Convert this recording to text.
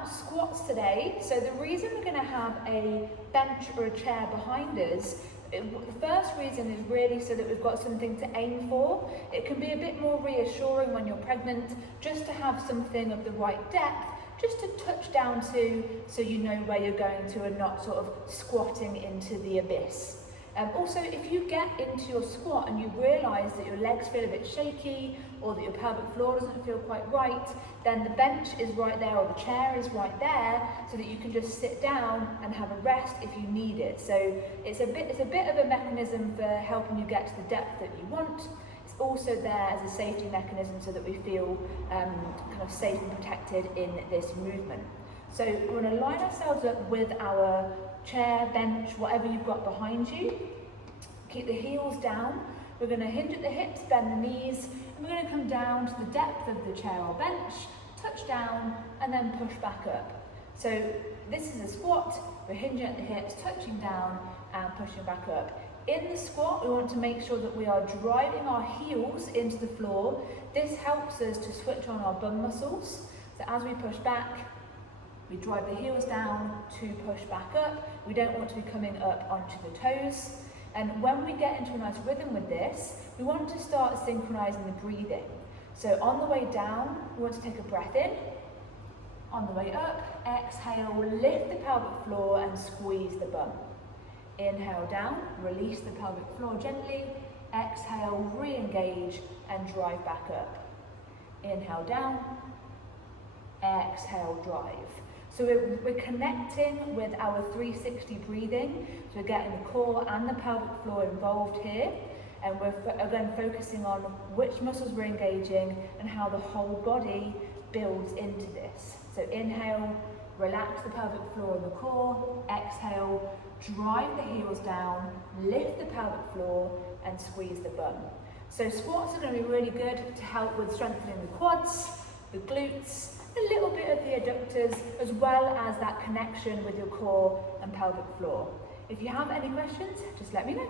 about squats today. So the reason we're going to have a bench or a chair behind us, the first reason is really so that we've got something to aim for. It can be a bit more reassuring when you're pregnant just to have something of the right depth, just to touch down to, so you know where you're going to and not sort of squatting into the abyss. Also, if you get into your squat and you realise that your legs feel a bit shaky or that your pelvic floor doesn't feel quite right, then the bench is right there or the chair is right there so that you can just sit down and have a rest if you need it. So it's a bit of a mechanism for helping you get to the depth that you want. It's also there as a safety mechanism so that we feel kind of safe and protected in this movement. So we're going to line ourselves up with our chair, bench, whatever you've got behind you. Keep the heels down. We're going to hinge at the hips, bend the knees, and we're going to come down to the depth of the chair or bench, touch down, and then push back up. So this is a squat. We're hinging at the hips, touching down, and pushing back up. In the squat, we want to make sure that we are driving our heels into the floor. This helps us to switch on our bum muscles. So as we push back, we drive the heels down to push back up. We don't want to be coming up onto the toes. And when we get into a nice rhythm with this, we want to start synchronizing the breathing. So on the way down, we want to take a breath in. On the way up, exhale, lift the pelvic floor and squeeze the bum. Inhale down, release the pelvic floor gently. Exhale, re-engage and drive back up. Inhale down, exhale, drive. So we're connecting with our 360 breathing, so we're getting the core and the pelvic floor involved here, and we're again focusing on which muscles we're engaging and how the whole body builds into this. So inhale, relax the pelvic floor and the core. Exhale, drive the heels down, lift the pelvic floor and squeeze the bum. So squats are going to be really good to help with strengthening the quads, the glutes, a little bit of the adductors, as well as that connection with your core and pelvic floor. If you have any questions, just let me know.